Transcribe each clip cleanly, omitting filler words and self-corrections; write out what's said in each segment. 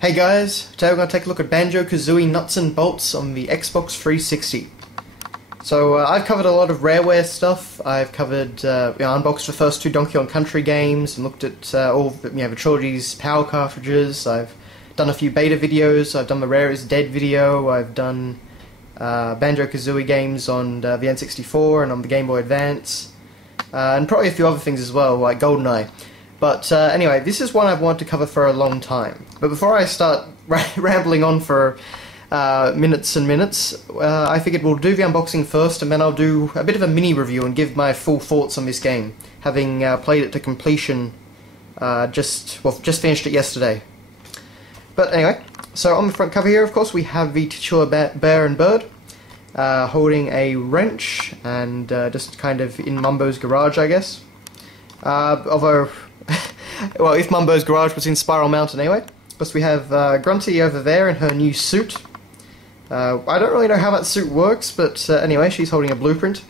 Hey guys, today we're going to take a look at Banjo-Kazooie Nuts and Bolts on the Xbox 360. So I've covered a lot of Rareware stuff. I've covered, unboxed the first two Donkey Kong Country games and looked at all the trilogy's power cartridges. I've done a few beta videos. I've done the Rare is Dead video. I've done Banjo-Kazooie games on the N64 and on the Game Boy Advance, and probably a few other things as well, like GoldenEye. But anyway, this is one I've wanted to cover for a long time. But before I start rambling on for minutes and minutes, I figured we'll do the unboxing first, and then I'll do a bit of a mini review and give my full thoughts on this game, having played it to completion. Just finished it yesterday. But anyway, so on the front cover here, of course, we have the titular bear and bird holding a wrench and just kind of in Mumbo's garage, I guess. Although, well, if Mumbo's garage was in Spiral Mountain anyway. Plus we have Grunty over there in her new suit. I don't really know how that suit works, but anyway, she's holding a blueprint.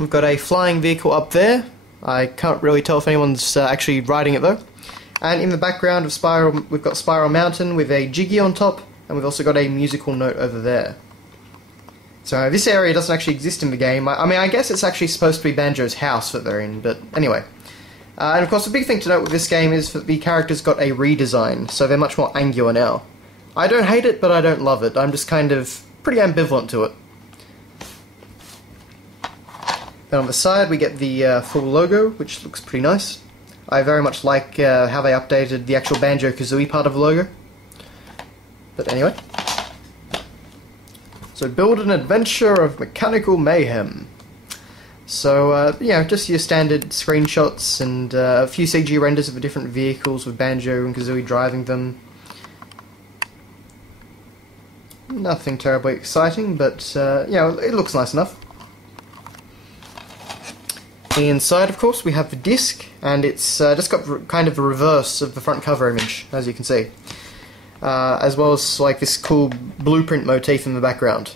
We've got a flying vehicle up there. I can't really tell if anyone's actually riding it though. And in the background of Spiral, we've got Spiral Mountain with a Jiggy on top, and we've also got a musical note over there. So this area doesn't actually exist in the game. I mean, I guess it's actually supposed to be Banjo's house that they're in, but anyway. And of course, the big thing to note with this game is that the characters got a redesign, so they're much more angular now. I don't hate it, but I don't love it. I'm just kind of pretty ambivalent to it. Then on the side, we get the full logo, which looks pretty nice. I very much like how they updated the actual Banjo-Kazooie part of the logo. But anyway. So build an adventure of mechanical mayhem. So, just your standard screenshots and a few CG renders of the different vehicles with Banjo and Kazooie driving them. Nothing terribly exciting, but, it looks nice enough. Inside, of course, we have the disc, and it's just got kind of a reverse of the front cover image, as you can see. As well as like this cool blueprint motif in the background.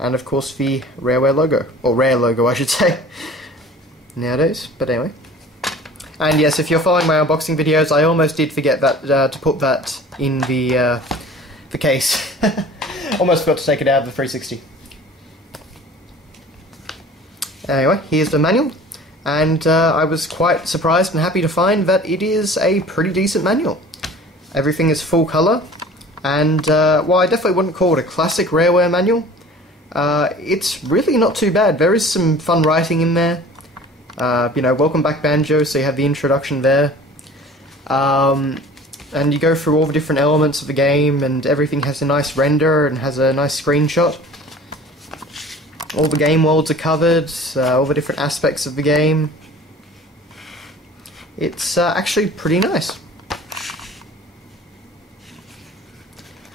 And of course the Rareware logo, or Rare logo I should say, nowadays, but anyway. And yes, if you're following my unboxing videos, I almost did forget that to put that in the case. Almost forgot to take it out of the 360. Anyway, here's the manual, and I was quite surprised and happy to find that it is a pretty decent manual. Everything is full colour, and while I definitely wouldn't call it a classic Rareware manual, it's really not too bad. There is some fun writing in there. Welcome back Banjo, so you have the introduction there. And you go through all the different elements of the game, and everything has a nice render and has a nice screenshot. All the game worlds are covered, all the different aspects of the game. It's actually pretty nice.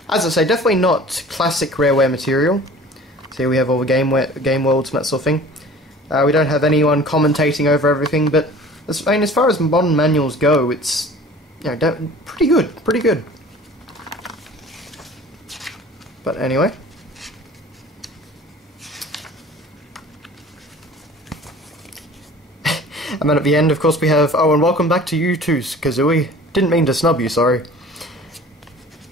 As I say, definitely not classic Rareware material. So here we have all the game worlds and that sort of thing. We don't have anyone commentating over everything, but as far as modern manuals go, it's pretty good. But anyway. And then at the end, of course, we have, oh, and welcome back to you too, Kazooie. Didn't mean to snub you, sorry.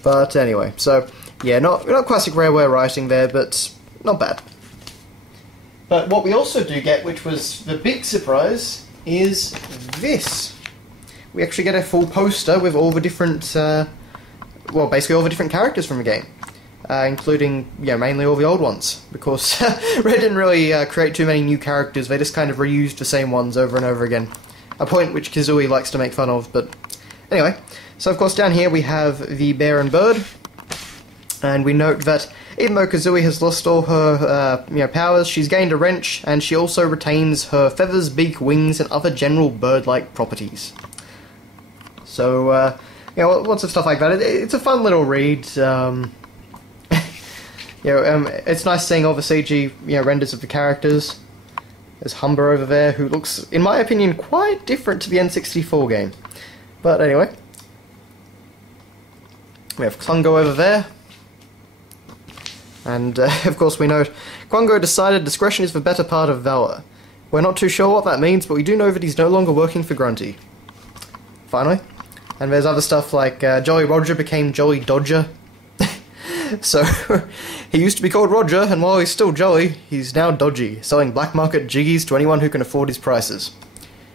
But anyway, so, yeah, not classic Rareware writing there, but not bad. But what we also do get, which was the big surprise, is this. We actually get a full poster with all the different, basically all the different characters from the game. Including, mainly all the old ones. Because Red didn't really create too many new characters, they just kind of reused the same ones over and over again. A point which Kazooie likes to make fun of, but anyway. So of course down here we have the bear and bird, and we note that even though Kazooie has lost all her powers, she's gained a wrench, and she also retains her feathers, beak, wings, and other general bird-like properties. So lots of stuff like that. It's a fun little read. It's nice seeing all the CG renders of the characters. There's Humber over there, who looks, in my opinion, quite different to the N64 game. But anyway. We have Klungo over there. And, of course, we note, Klungo decided discretion is the better part of valor. We're not too sure what that means, but we do know that he's no longer working for Grunty. Finally. And there's other stuff like Jolly Roger became Jolly Dodger. So, he used to be called Roger, and while he's still jolly, he's now dodgy, selling black market jiggies to anyone who can afford his prices.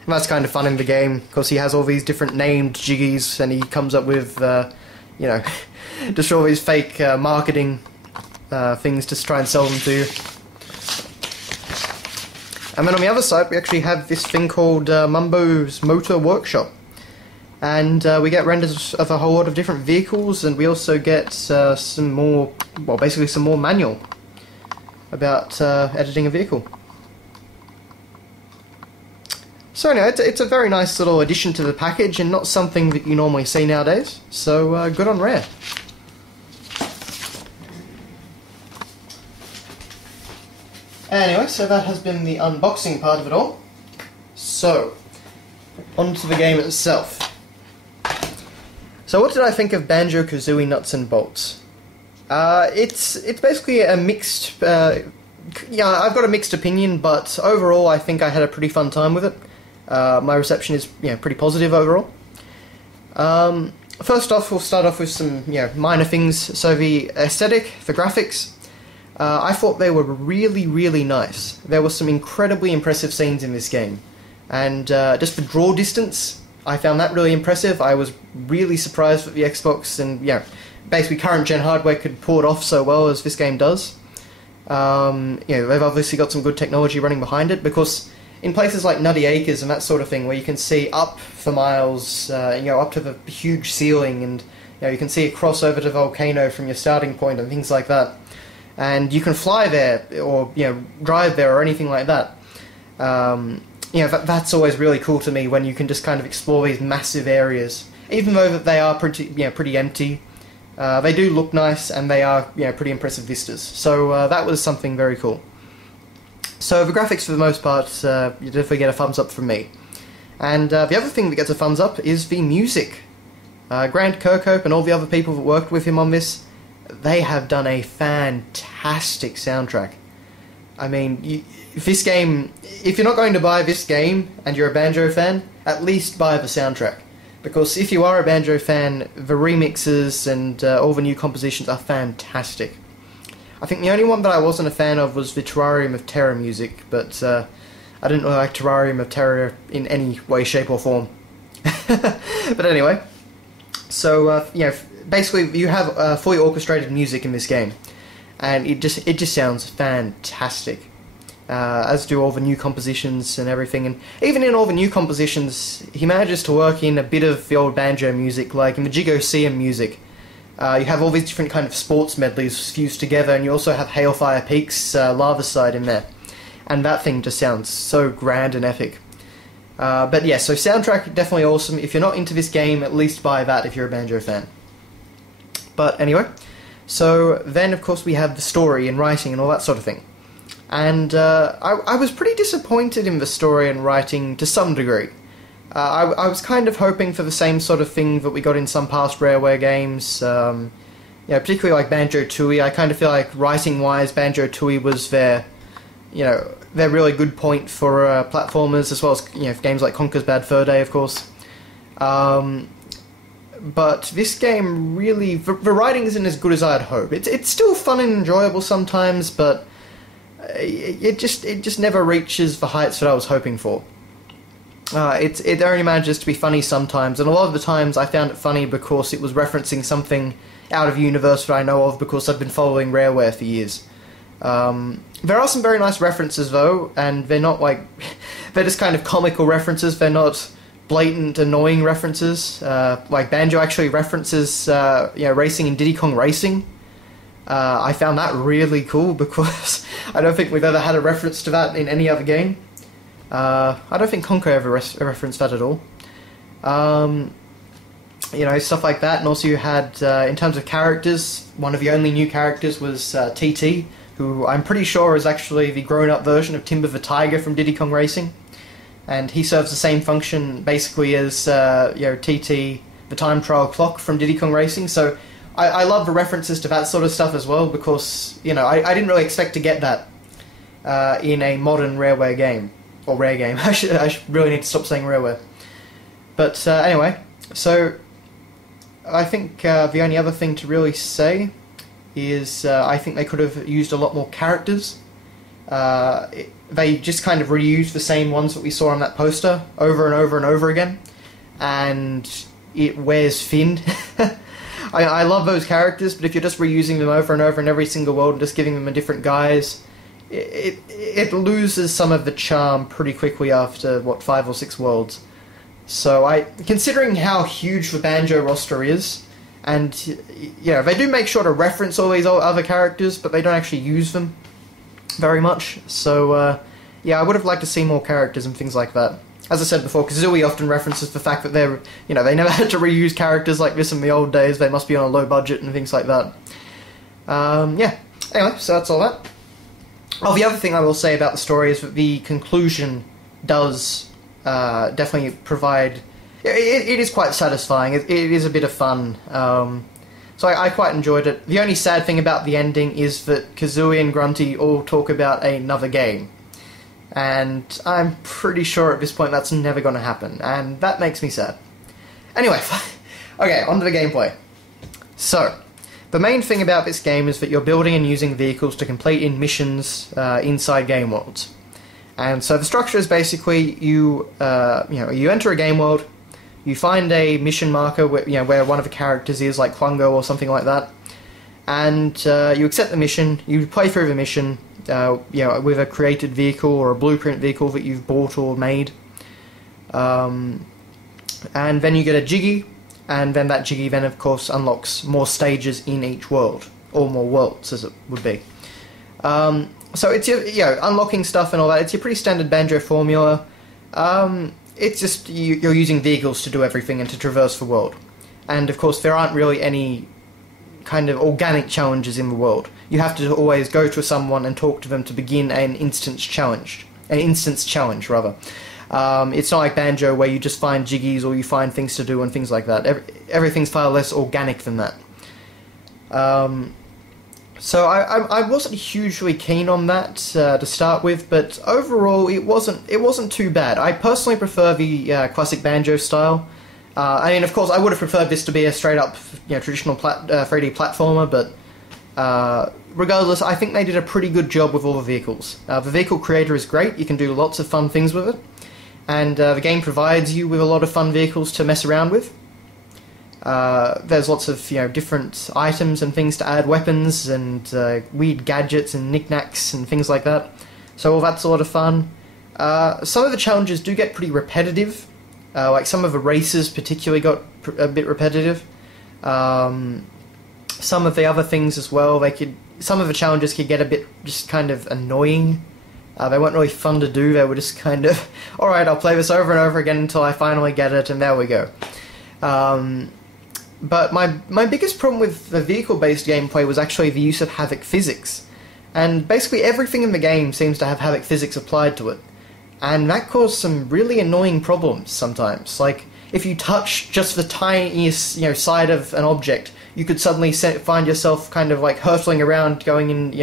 And that's kind of fun in the game, because he has all these different named jiggies, and he comes up with, you know, just all these fake marketing things to try and sell them to you. And then on the other side, we actually have this thing called Mumbo's Motor Workshop. And we get renders of a whole lot of different vehicles, and we also get some more, well, basically some more manual about editing a vehicle. So anyway, it's a very nice little addition to the package, and not something that you normally see nowadays, so good on Rare. Anyway, so that has been the unboxing part of it all. So, onto the game itself. So what did I think of Banjo-Kazooie Nuts and Bolts? It's basically a mixed... yeah, I've got a mixed opinion, but overall I think I had a pretty fun time with it. My reception is pretty positive overall. First off, we'll start off with some minor things. So the aesthetic, the graphics, I thought they were really, really nice. There were some incredibly impressive scenes in this game. And just the draw distance, I found that really impressive. I was really surprised that the Xbox and basically current gen hardware could pull it off so well as this game does. They've obviously got some good technology running behind it, because in places like Nutty Acres and that sort of thing, where you can see up for miles, up to the huge ceiling, and you can see across over the volcano from your starting point and things like that, and you can fly there or drive there or anything like that. That's always really cool to me, when you can just kind of explore these massive areas, even though that they are pretty empty. They do look nice, and they are pretty impressive vistas. So that was something very cool. So the graphics, for the most part, you definitely get a thumbs up from me. And the other thing that gets a thumbs up is the music. Grant Kirkhope and all the other people that worked with him on this, they have done a fantastic soundtrack. I mean, this game, if you're not going to buy this game and you're a Banjo fan, at least buy the soundtrack. Because if you are a Banjo fan, the remixes and all the new compositions are fantastic. I think the only one that I wasn't a fan of was the Terrarium of Terror music, but I didn't really like Terrarium of Terror in any way, shape or form. But anyway, so basically you have fully orchestrated music in this game, and it just sounds fantastic. As do all the new compositions and everything, and even in all the new compositions, he manages to work in a bit of the old banjo music, like in the Jig-O-Seum music. You have all these different kind of sports medleys fused together, and you also have Hailfire Peak's Lava Side in there. And that thing just sounds so grand and epic. But yeah, so soundtrack, definitely awesome. If you're not into this game, at least buy that if you're a Banjo fan. But anyway, so then of course we have the story and writing and all that sort of thing. And I was pretty disappointed in the story and writing to some degree. I was kind of hoping for the same sort of thing that we got in some past Rareware games, particularly like Banjo-Tooie. I kind of feel like writing-wise, Banjo-Tooie was their really good point for platformers, as well as games like Conker's Bad Fur Day, of course. But this game really, the writing isn't as good as I'd hope. It's still fun and enjoyable sometimes, but it just never reaches the heights that I was hoping for. It only manages to be funny sometimes, and a lot of the times I found it funny because it was referencing something out of universe that I know of, because I've been following Rareware for years. There are some very nice references though, and they're not like they're just kind of comical references. They're not blatant, annoying references. Like Banjo actually references racing in Diddy Kong Racing. I found that really cool, because I don't think we've ever had a reference to that in any other game. I don't think Conker ever referenced that at all. Stuff like that. And also you had, in terms of characters, one of the only new characters was TT, who I'm pretty sure is actually the grown-up version of Timber the Tiger from Diddy Kong Racing. And he serves the same function, basically, as, TT, the time trial clock from Diddy Kong Racing. So I love the references to that sort of stuff as well, because, I didn't really expect to get that in a modern Rareware game. Or Rare game. I should really need to stop saying Rareware. But anyway, so I think the only other thing to really say is I think they could have used a lot more characters. They just kind of reused the same ones that we saw on that poster over and over and over again, and it wears thin. I love those characters, but if you're just reusing them over and over in every single world and just giving them a different guise, it loses some of the charm pretty quickly after, what, 5 or 6 worlds. So considering how huge the Banjo roster is, and yeah, they do make sure to reference all these other characters, but they don't actually use them very much. So yeah, I would have liked to see more characters and things like that. As I said before, Kazooie often references the fact that they never had to reuse characters like this in the old days. They must be on a low budget and things like that. Yeah. Anyway, so that's all that. Oh, the other thing I will say about the story is that the conclusion does definitely provide... It is quite satisfying. It is a bit of fun. So I quite enjoyed it. The only sad thing about the ending is that Kazooie and Grunty all talk about another game. And I'm pretty sure at this point that's never going to happen. And that makes me sad. Anyway, okay, on to the gameplay. So, the main thing about this game is that you're building and using vehicles to complete in missions inside game worlds. And so the structure is basically you enter a game world, you find a mission marker where one of the characters is, like Quango or something like that, and you accept the mission, you play through the mission with a created vehicle or a blueprint vehicle that you've bought or made, and then you get a Jiggy, and then that Jiggy then of course unlocks more stages in each world, or more worlds as it would be. So it's your unlocking stuff and all that. It's your pretty standard Banjo formula. It's just you're using vehicles to do everything and to traverse the world. And of course there aren't really any kind of organic challenges in the world. You have to always go to someone and talk to them to begin an instance challenge. It's not like Banjo where you just find Jiggies or you find things to do and things like that. Everything's far less organic than that. So I wasn't hugely keen on that to start with, but overall it wasn't too bad. I personally prefer the classic Banjo style. I mean, of course, I would have preferred this to be a straight-up, traditional 3D platformer, but regardless, I think they did a pretty good job with all the vehicles. The vehicle creator is great. You can do lots of fun things with it, and the game provides you with a lot of fun vehicles to mess around with. There's lots of different items and things to add, weapons and weird gadgets and knickknacks and things like that. So all that's a lot of fun. Some of the challenges do get pretty repetitive. Like some of the races particularly got a bit repetitive. Some of the other things as well, some of the challenges could get a bit just kind of annoying. They weren't really fun to do. They were just kind of, alright, I'll play this over and over again until I finally get it, and there we go. But my biggest problem with the vehicle-based gameplay was actually the use of Havoc physics. And basically everything in the game seems to have Havoc physics applied to it. And that caused some really annoying problems sometimes. Like, if you touch just the tiniest, side of an object, you could suddenly find yourself kind of like hurtling around, going in,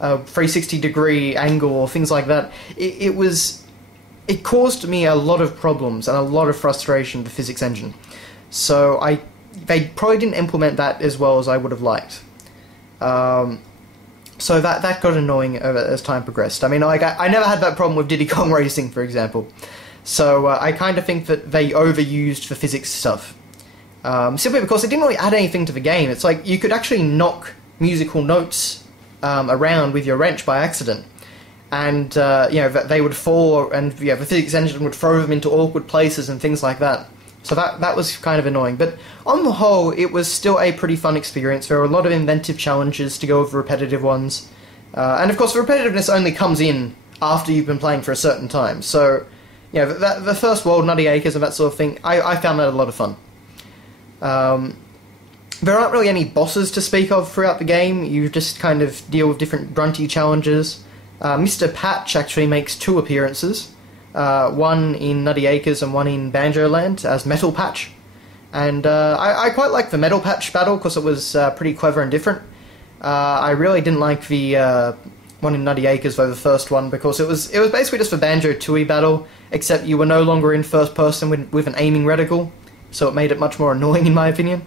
a 360-degree angle or things like that. It caused me a lot of problems and a lot of frustration, the physics engine. So they probably didn't implement that as well as I would have liked. So that got annoying as time progressed. I mean, I never had that problem with Diddy Kong Racing, for example. So I kind of think that they overused the physics stuff. Simply because it didn't really add anything to the game. It's like you could actually knock musical notes around with your wrench by accident. And, they would fall, and the physics engine would throw them into awkward places and things like that. So that was kind of annoying. But on the whole, it was still a pretty fun experience. There were a lot of inventive challenges to go over repetitive ones. And of course, the repetitiveness only comes in after you've been playing for a certain time. So, the first world, Nutty Acres and that sort of thing, I found that a lot of fun. There aren't really any bosses to speak of throughout the game. You just kind of deal with different grunty challenges. Mr. Patch actually makes 2 appearances. One in Nutty Acres and one in Banjo Land as Metal Patch. And I quite like the Metal Patch battle because it was pretty clever and different. I really didn't like the one in Nutty Acres, though, the first one, because it was basically just a Banjo-Threeie battle, except you were no longer in first person with an aiming reticle, so it made it much more annoying in my opinion.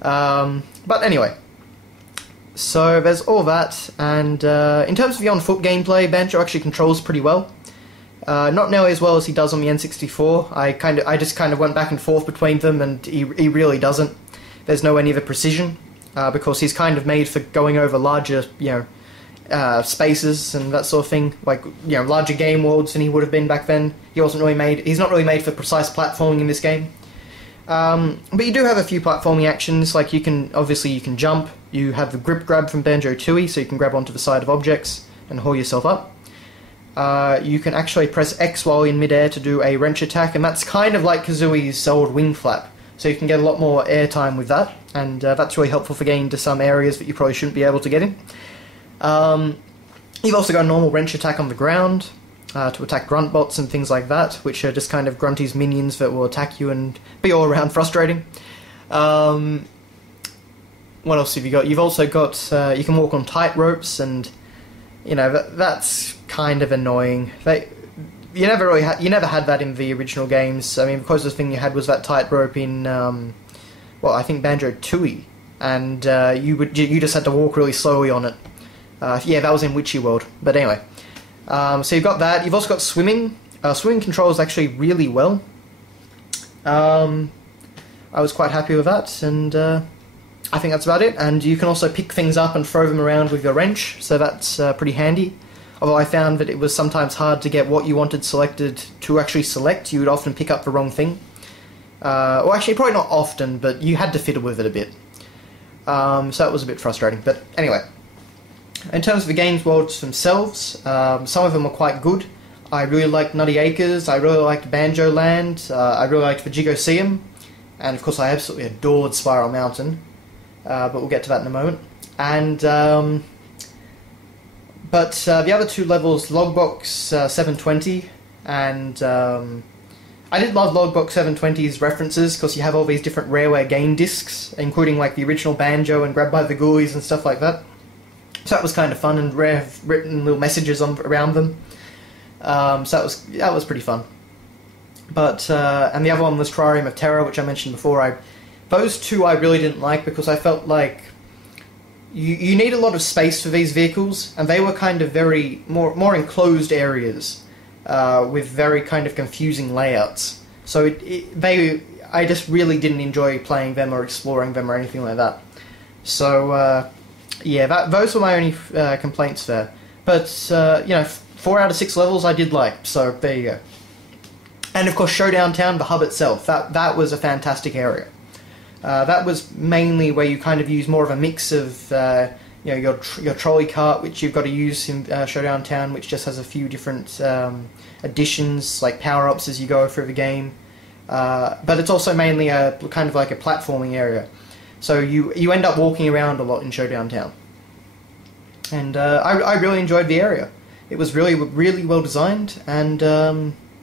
But anyway, so there's all that, and in terms of the on-foot gameplay, Banjo actually controls pretty well. Not nearly as well as he does on the N64. I just kind of went back and forth between them, and he really doesn't. There's nowhere near the precision, because he's kind of made for going over larger, spaces and that sort of thing, like, larger game worlds than he would have been back then. He's not really made for precise platforming in this game. But you do have a few platforming actions, like you can jump, you have the grip grab from Banjo-Tooie, so you can grab onto the side of objects and haul yourself up. You can actually press X while in midair to do a wrench attack, and that's kind of like Kazooie's old wing flap, so you can get a lot more airtime with that, and that's really helpful for getting into some areas that you probably shouldn't be able to get in. You've also got a normal wrench attack on the ground, to attack grunt bots and things like that, which are just kind of Grunty's minions that will attack you and be all around frustrating. What else have you got? You've also got, you can walk on tight ropes, and that's kind of annoying. You never had that in the original games. I mean, because the thing you had was that tight rope in, I think Banjo-Tooie, and you just had to walk really slowly on it. Yeah, that was in Witchy World. But anyway, so you've got that. You've also got swimming. Swimming controls actually really well. I was quite happy with that, and I think that's about it. And you can also pick things up and throw them around with your wrench, so that's pretty handy. Although I found that it was sometimes hard to get what you wanted selected to actually select. You would often pick up the wrong thing. Well, actually, probably not often, but you had to fiddle with it a bit. So that was a bit frustrating. But anyway, in terms of the game's worlds themselves, some of them are quite good. I really liked Nutty Acres, I really liked Banjo Land, I really liked the Gigoseum, and of course I absolutely adored Spiral Mountain, but we'll get to that in a moment. And but the other two levels, Logbox 720, and I did love Logbox 720's references, because you have all these different Rareware game discs, including like the original Banjo and Grab by the Ghoulies and stuff like that. So that was kind of fun, and Rare have written little messages around them. So that was pretty fun. But and the other one was Triarium of Terror, which I mentioned before. Those two I really didn't like, because I felt like you need a lot of space for these vehicles, and they were kind of very more enclosed areas with very kind of confusing layouts. So I just really didn't enjoy playing them or exploring them or anything like that. So yeah, those were my only complaints there. But 4 out of 6 levels I did like, so there you go. And of course, Showdown Town, the hub itself, that was a fantastic area. That was mainly where you kind of use more of a mix of your trolley cart, which you've got to use in Showdown Town, which just has a few different additions, like power-ups as you go through the game. But it's also mainly a kind of like a platforming area. So you end up walking around a lot in Showdown Town. And I really enjoyed the area. It was really, really well designed, and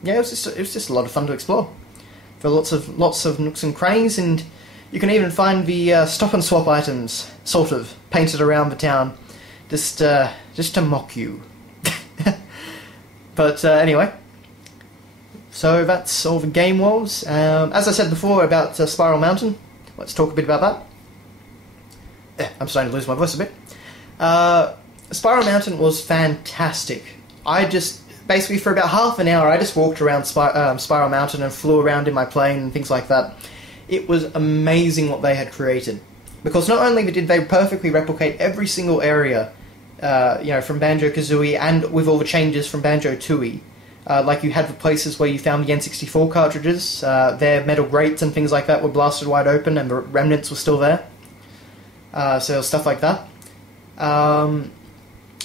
yeah, it was just a lot of fun to explore. There were lots of nooks and crannies, and you can even find the stop and swap items, sort of, painted around the town, just to mock you. But anyway, so that's all the game was. As I said before about Spiral Mountain, let's talk a bit about that. I'm starting to lose my voice a bit. Spiral Mountain was fantastic. Basically for about half an hour, I just walked around Spiral Mountain and flew around in my plane and things like that. It was amazing what they had created. Because not only did they perfectly replicate every single area, from Banjo-Kazooie, and with all the changes from Banjo-Tooie. Like you had the places where you found the N64 cartridges, their metal grates and things like that were blasted wide open and the remnants were still there. So stuff like that.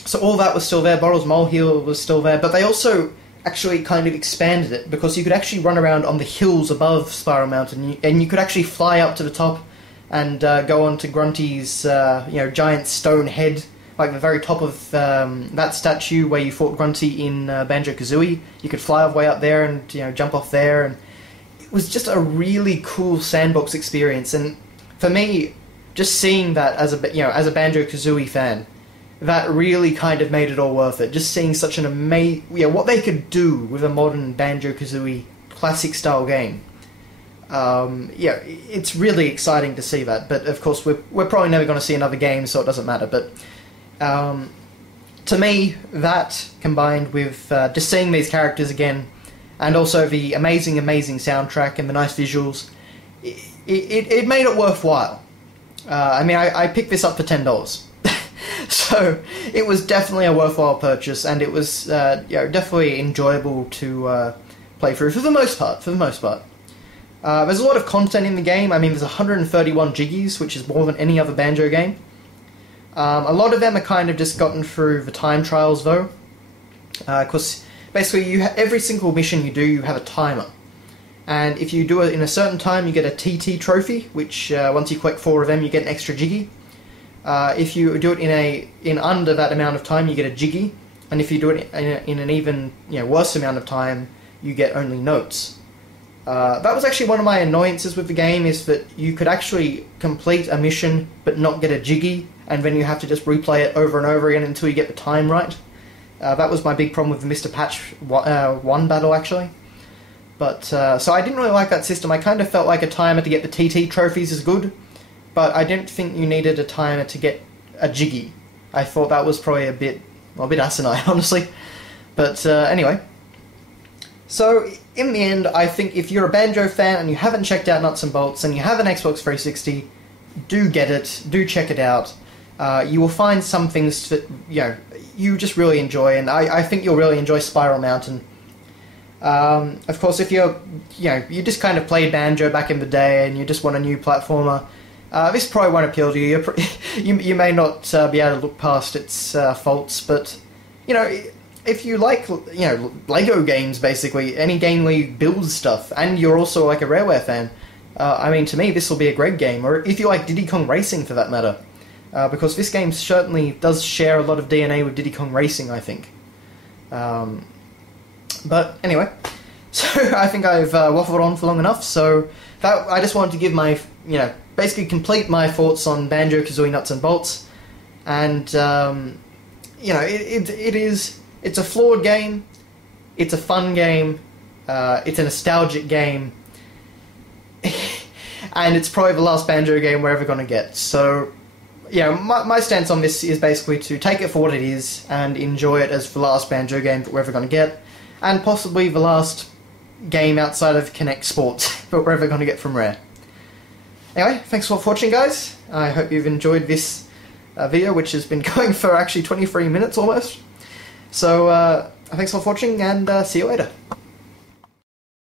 So all that was still there, Bottle's Molehill was still there, but they also actually kind of expanded it, because you could actually run around on the hills above Spiral Mountain, and you could actually fly up to the top and go on to Grunty's giant stone head, like the very top of that statue where you fought Grunty in Banjo-Kazooie. You could fly all the way up there and jump off there, and it was just a really cool sandbox experience. And for me, just seeing that as a Banjo-Kazooie fan, that really kind of made it all worth it. Just seeing such an amazing... what they could do with a modern Banjo-Kazooie classic-style game Yeah, it's really exciting to see that. But of course, we're probably never going to see another game, so it doesn't matter. But to me, that combined with just seeing these characters again, and also the amazing soundtrack and the nice visuals, it made it worthwhile. I mean, I picked this up for $10. So it was definitely a worthwhile purchase, and it was definitely enjoyable to play through for the most part. There's a lot of content in the game. I mean, there's 131 jiggies, which is more than any other Banjo game. A lot of them are kind of just gotten through the time trials, though, because basically every single mission you do, you have a timer. And if you do it in a certain time, you get a TT trophy, which once you collect 4 of them, you get an extra jiggy. If you do it in under that amount of time, you get a jiggy, and if you do it in an even worse amount of time, you get only notes. That was actually one of my annoyances with the game, is that you could actually complete a mission but not get a jiggy, and then you have to just replay it over and over again until you get the time right. That was my big problem with the Mr. Patch 1 battle, actually. But so I didn't really like that system. I kind of felt like a timer to get the TT trophies is good, but I didn't think you needed a timer to get a jiggy. I thought that was probably a bit asinine, honestly. But anyway. So, in the end, I think if you're a Banjo fan and you haven't checked out Nuts and Bolts and you have an Xbox 360, do get it, do check it out. You will find some things that you just really enjoy, and I think you'll really enjoy Spiral Mountain. Of course, if you just kind of played Banjo back in the day and you just want a new platformer, this probably won't appeal to you. You may not be able to look past its faults, but if you like Lego games, basically any game where you build stuff, and you're also like a Rareware fan, I mean, to me this will be a great game. Or if you like Diddy Kong Racing, for that matter, because this game certainly does share a lot of DNA with Diddy Kong Racing, I think. But anyway, so I think I've waffled on for long enough. So I just wanted to give my basically complete my thoughts on Banjo-Kazooie Nuts and Bolts, and it's a flawed game, it's a fun game, it's a nostalgic game, and it's probably the last Banjo game we're ever going to get. So, my stance on this is basically to take it for what it is and enjoy it as the last Banjo game that we're ever going to get, and possibly the last game outside of Kinect Sports that we're ever going to get from Rare. Anyway, thanks for watching, guys. I hope you've enjoyed this video, which has been going for actually 23 minutes almost. So, thanks for watching, and see you later.